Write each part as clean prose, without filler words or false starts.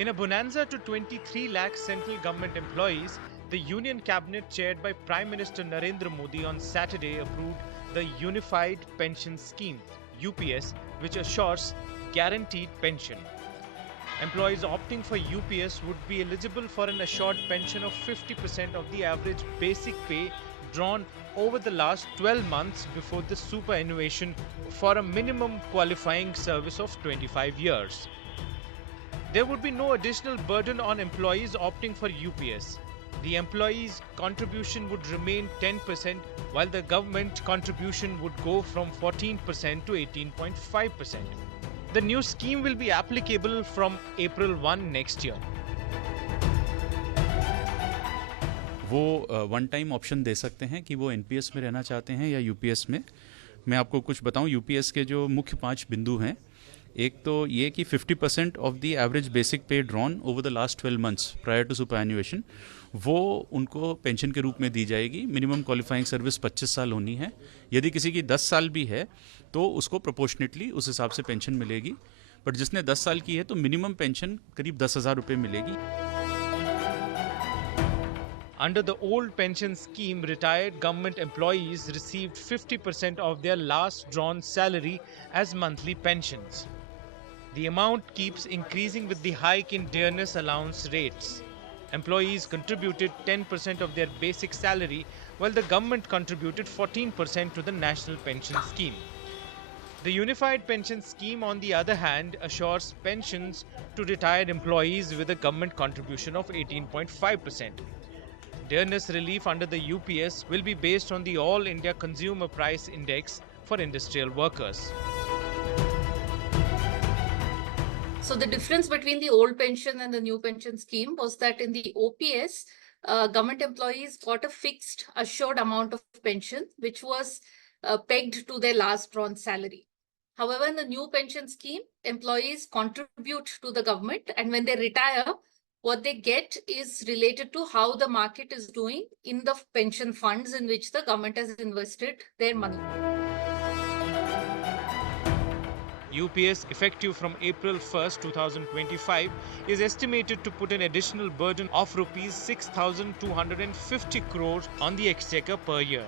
In a bonanza to 23 lakh central government employees, the Union Cabinet chaired by Prime Minister Narendra Modi on Saturday approved the Unified Pension Scheme (UPS), which assures guaranteed pension. Employees opting for UPS would be eligible for an assured pension of 50% of the average basic pay drawn over the last 12 months before the superannuation for a minimum qualifying service of 25 years. There would be no additional burden on employees opting for UPS. The employee's contribution would remain 10%, while the government contribution would go from 14% to 18.5%. The new scheme will be applicable from April 1 next year. वो one time option दे सकते हैं कि वो NPS में रहना चाहते हैं या यूपीएस में। मैं आपको कुछ बताऊं, यूपीएस के जो मुख्य 5 बिंदु हैं, एक तो ये कि 50% of the average basic pay drawn over the last 12 months prior to superannuation, वो उनको पेंशन के रूप में दी जाएगी। मिनिमम क्वालिफाइंग सर्विस 25 साल होनी है। यदि किसी की 10 साल भी है तो उसको प्रोपोर्शनेटली उस हिसाब से पेंशन मिलेगी। बट जिसने 10 साल की है तो मिनिमम पेंशन करीब 10,000 रुपये मिलेगी। Under the old pension scheme, retired government employees received 50% of their last drawn salary as monthly pensions. The amount keeps increasing with the hike in dearness allowance rates. Employees contributed 10% of their basic salary, while the government contributed 14% to the national pension scheme. The Unified Pension Scheme, on the other hand, assures pensions to retired employees with a government contribution of 18.5%. Dearness relief under the UPS will be based on the All India Consumer Price Index for industrial workers. So the difference between the old pension and the new pension scheme was that in the OPS, government employees got a fixed assured amount of pension, which was pegged to their last drawn salary. However, in the new pension scheme, employees contribute to the government, and when they retire, what they get is related to how the market is doing in the pension funds in which the government has invested their money. UPS, effective from April 1st, 2025, is estimated to put an additional burden of rupees 6,250 crores on the exchequer per year.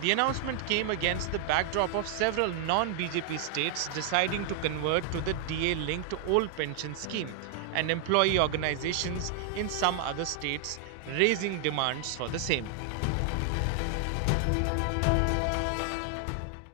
The announcement came against the backdrop of several non-BJP states deciding to convert to the DA-linked old pension scheme, and employee organizations in some other states raising demands for the same.